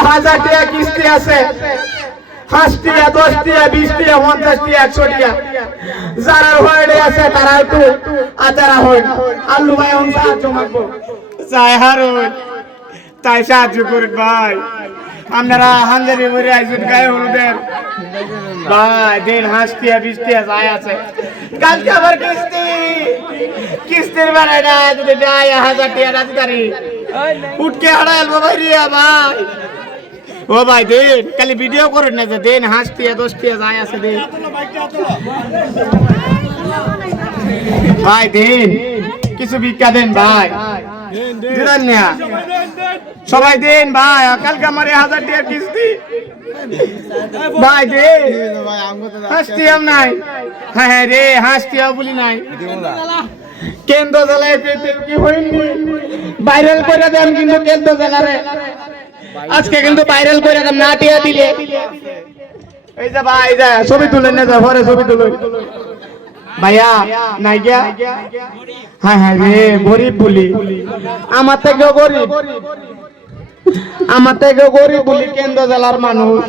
1000 টাকা কিস্তি আছে, 5 টাকা 10 টাকা 20 টাকা 50 টাকা 100 টাকা যারা হয়ে আছে তারা একটু আচারা হয় আল্লু ভাই আমি সাহায্য মাগবো চাই হারুন তাই সাহায্য করুন ভাই আপনারা হাঙ্গারি মরে আইসুন গায়ে হলুদের ভাই দিন 5 টাকা 20 টাকা যায় আছে কালকে আবার কিস্তির বাড়াইটা যদি দেয় 1000 টাকা রাজগাড়ি উঠকে হারাইল ভাই রিয়া ভাই ও ভাই দেন খালি ভিডিও করুন না যে দেন 5 টাকা 10 টাকা যায় আছে দেন ভাই দেন কিছু ভিক্ষা দেন ভাই দিলেন না সবাই দেন ভাই কালকে আমার 1000 টাকা কিস্তি ভাই দেন হাসতি আম নাই হ্যাঁ রে হাসতি বলি নাই কেন্দ্র জেলায় কি হইনি ভাইরাল করে দেন কিন্তু কেন্দ্র জেলারে আজকে কিন্তু ভাইরাল করে দেন না টিয়া দিলে এই যে ভাই যা ছবি তুলেন না যা ঘরে ছবি তুলুন ভাইয়া নাই গিয়া হ্যাঁ হ্যাঁ রে গরিব বলি আমার থেকেও গরিব বলি কেন্দ্র জেলার মানুষ